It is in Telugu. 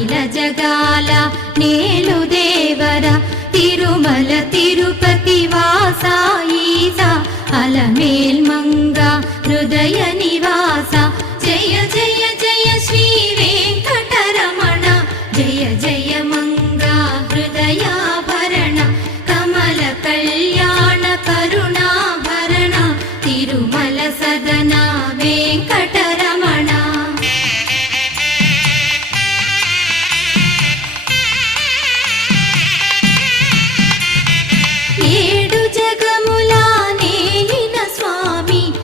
అఖిల జగాల నేలు దేవర తిరుమల తిరుపతి వాసా ఈసా అలమేల్ మంగ హృదయ నివాస జయ జయ జయ శ్రీ వెంకటరమణ జయ జయ మంగ హృదయాభరణ కమల కళ్యాణ కరుణాభరణ తిరుమల సదన వెంకటరమణ